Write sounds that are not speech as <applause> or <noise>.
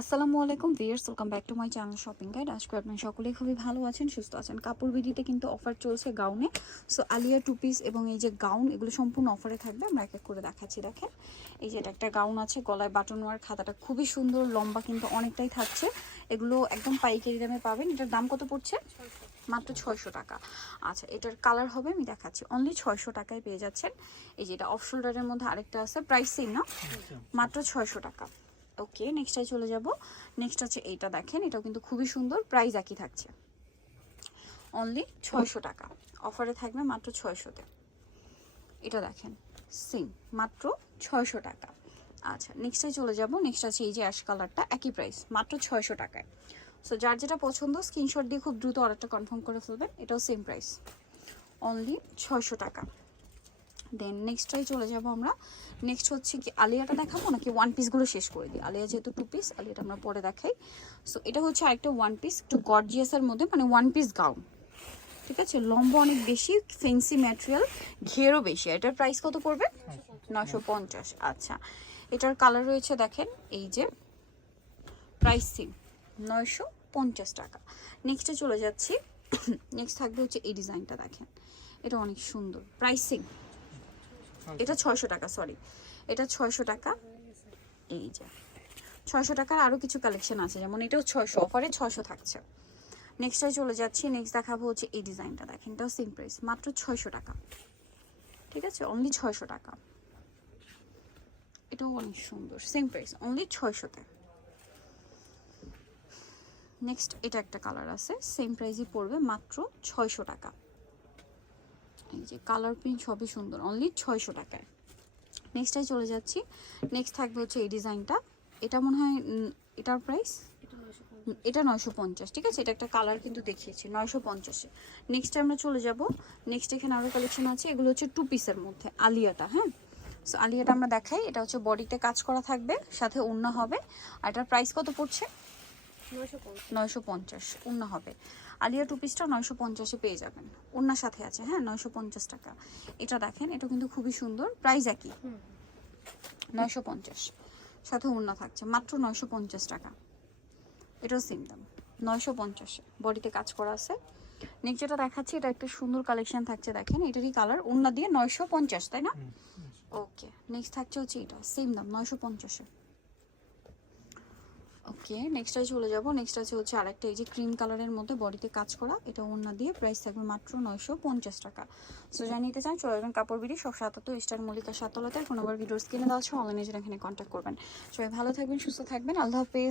আসসালামু আলাইকুম viewers welcome back to my channel shopping guide আজকে আপনারা সকলেই খুবই ভালো আছেন সুস্থ আছেন। কাপড় বিডিতে কিন্তু অফার চলছে গাউনে সো আলিয়া টু পিস এবং এই যে গাউন এগুলো সম্পূর্ণ অফারে থাকবে। আমরা এক এক করে দেখাচ্ছি দেখেন। এই যে এটা একটা গাউন আছে গলায় বাটন ওয়ার খাতাটা খুবই সুন্দর লম্বা কিন্তু অনেকটাই থাকছে। এগুলো একদম পাইকারি দামে পাবেন। এটার দাম কত পড়ছে? মাত্র ছয়শো টাকা। আচ্ছা এটার কালার হবে আমি দেখাচ্ছি। অনলি ছয়শো টাকায় পেয়ে যাচ্ছেন। এই যে এটা অফ শোল্ডারের মধ্যে আরেকটা আছে প্রাইস সেম না? মাত্র ছয়শো টাকা। ওকে নেক্সটটাই চলে যাব। নেক্সট আছে এইটা দেখেন, এটাও কিন্তু খুবই সুন্দর, প্রাইস একই থাকছে। অনলি ছয়শো টাকা। অফারে থাকবে মাত্র ছয়শোতে। এটা দেখেন সেম মাত্র ছয়শো টাকা। আচ্ছা নেক্সটে চলে যাব। নেক্সট আছে এই যে অ্যাশ কালারটা একই প্রাইস মাত্র ছয়শো টাকায়। সো যার যেটা পছন্দ স্ক্রিনশট দিয়ে খুব দ্রুত অর্ডারটা কনফার্ম করে ফেলবেন, এটাও সেম প্রাইস অনলি ছয়শো টাকা। দেন নেক্সটটাই চলে যাব আমরা। নেক্সট হচ্ছে কি আলিয়াটা দেখাবো নাকি ওয়ান পিসগুলো শেষ করে দিই? আলিয়া যেহেতু টু পিস আলিয়াটা আমরা পরে দেখাই। সো এটা হচ্ছে আরেকটা ওয়ান পিস একটু গর্জিয়াসের মধ্যে মানে ওয়ান পিস গাউন ঠিক আছে? লম্বা অনেক বেশি ফেন্সি ম্যাটেরিয়াল ঘেরও বেশি। এটার প্রাইস কত পড়বে? নশো পঞ্চাশ। আচ্ছা। এটার কালার রয়েছে দেখেন, এই যে প্রাইস সিম নয়শো পঞ্চাশ টাকা। নেক্সটে চলে যাচ্ছি। <coughs> নেক্সট থাকবে হচ্ছে এই ডিজাইনটা দেখেন। এটা অনেক সুন্দর। প্রাইসিং এটা ছয়শো টাকা সরি এটা ছয়শো টাকা। এই যে। ছয়শো টাকার আরও কিছু কালেকশন আছে যেমন এটাও ছয়শো অফারে ছয়শো থাকছে। নেক্সটটাই চলে যাচ্ছি নেক্সট দেখাবো হচ্ছে এই ডিজাইনটা দেখেন এটাও সেম প্রাইস মাত্র ছয়শো টাকা। ঠিক আছে? অনলি ছয়শো টাকা। এটাও অনেক সুন্দর সেম প্রাইস অনলি ছয়শোতে। নেক্সট এটা একটা কালার আছে সেম প্রাইসই পড়বে মাত্র ছয়শো টাকা। এই যে কালার প্রিন্ট সবই সুন্দর অনলি ছয়শো টাকায়। নেক্সটটাই চলে যাচ্ছি। নেক্সট থাকবে হচ্ছে এই ডিজাইনটা। এটা মনে হয় এটার প্রাইস এটা নয়শো পঞ্চাশ। ঠিক আছে? এটা একটা কালার কিন্তু দেখিয়েছি নয়শো পঞ্চাশে। নেক্সট আমরা চলে যাব। নেক্সট এখানে আরও কালেকশন আছে এগুলো হচ্ছে টু পিসের মধ্যে আলিয়াটা হ্যাঁ? সো আলিয়াটা আমরা দেখাই। এটা হচ্ছে বডিতে কাজ করা থাকবে সাথে উন্না হবে। আর এটার প্রাইস কত পড়ছে? নয়শো পঞ্চাশ। উন্না হবে। আলিয়া টু পিসটা নয়শো পঞ্চাশে পেয়ে যাবেন। উন্নার সাথে আছে হ্যাঁ নয়শো পঞ্চাশ টাকা। এটা দেখেন এটা কিন্তু খুবই সুন্দর প্রাইস একই। নয়শো পঞ্চাশ সাথে উন্না থাকছে মাত্র নয়শো পঞ্চাশ টাকা। এটাও সেম দাম নয়শো পঞ্চাশে। বডিতে কাজ করা আছে। নেক্সট যেটা দেখাচ্ছি এটা একটা সুন্দর কালেকশন থাকছে দেখেন এটারই কালার উন্না দিয়ে নয়শো পঞ্চাশ তাই না? ওকে নেক্সট থাকছে হচ্ছে এটা সেম দাম নয়শো পঞ্চাশে। ওকে নেক্সট আছে চলে যাব। নেক্সট আছে হচ্ছে আরেকটা এই যে ক্রিম কালারের মধ্যে বডিতে কাজ করা এটা ওড়না দিয়ে প্রাইস থাকবে মাত্র নয়শো পঞ্চাশ টাকা। সো যা নিতে চান চলে যাবেন কাপড় বিড়ি সব সাতাত্তর স্টার মল্লিকা এখন আবার কিনে স্ক্রিনে দেওয়া আছে অনলাইনে যেন এখানে কন্ট্যাক্ট করবেন। সবাই ভালো থাকবেন সুস্থ থাকবেন আল্লাহ হাফেজ।